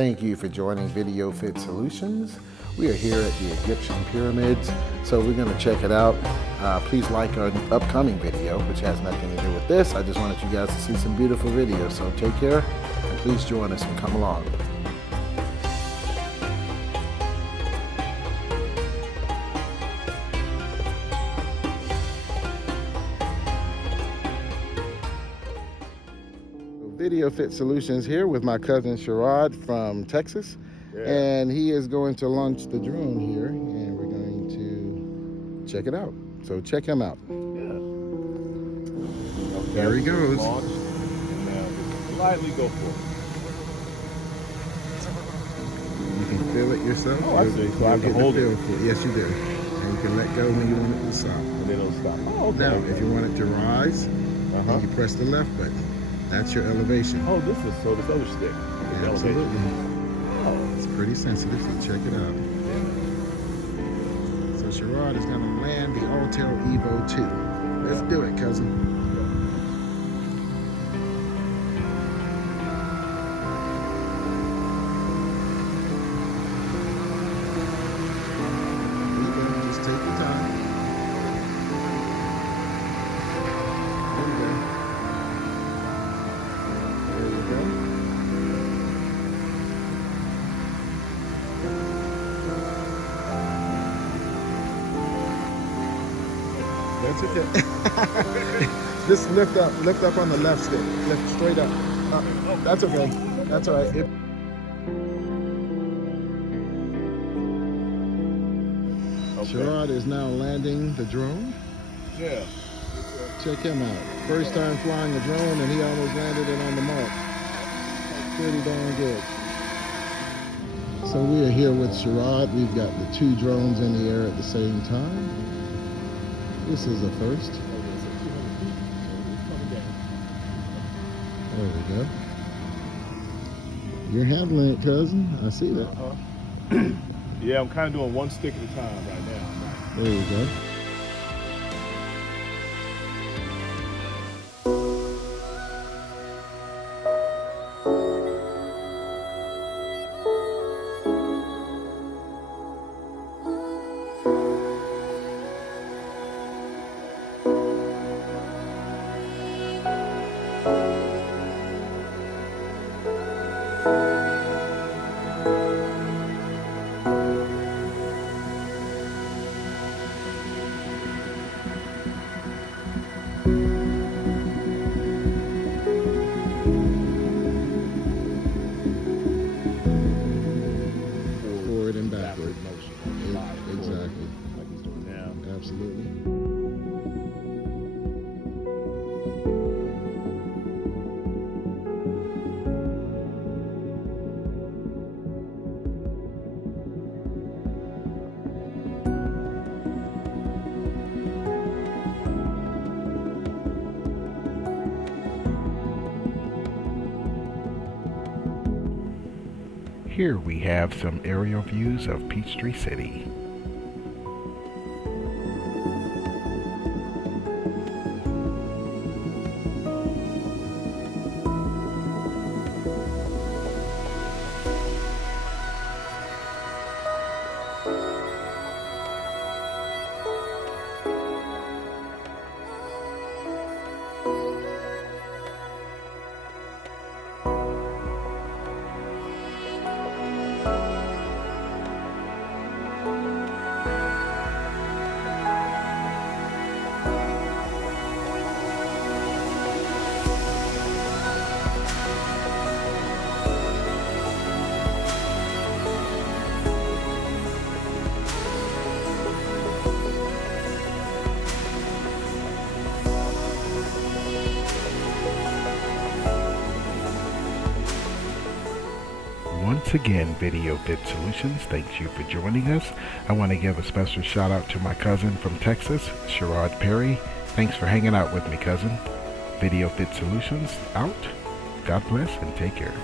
Thank you for joining Video Fit Solutions. We are here at the Egyptian pyramids, so we're going to check it out. Please like our upcoming video, which has nothing to do with this. I just wanted you guys to see some beautiful videos, so take care and please join us and come along. Video Fit Solutions here with my cousin Sharrod from Texas, and he is going to launch the drone here, and we're going to check it out. So check him out. Okay. There he goes. Launch. Now just lightly go for it. You can feel it yourself. Oh, I see. So I can hold it. Yes, you do. And you can let go when you want it to stop. And then it'll stop. Oh, okay. Now, if you want it to rise, then you press the left button. That's your elevation. Oh, this other stick. Yeah, absolutely. Oh. It's pretty sensitive, so check it out. So Sharrod is going to land the Autel Evo 2. Let's do it, cousin. Just take your time. That's okay. Just lift up on the left stick. Lift straight up. That's okay. That's all right. Sharrod is now landing the drone. Yeah. Check him out. First time flying a drone, and he almost landed it on the mark. Pretty darn good. So we are here with Sharrod. We've got the two drones in the air at the same time. This is a first. There we go. You're handling it, cousin. I see that. Yeah, I'm kind of doing one stick at a time right now. There you go. Forward and backward. Exactly. Like he's doing now. Absolutely. Here we have some aerial views of Peachtree City. Once again, Video Fit Solutions, thanks you for joining us. I want to give a special shout out to my cousin from Texas, Sharrod Perry. Thanks for hanging out with me, cousin. Video Fit Solutions out. God bless and take care.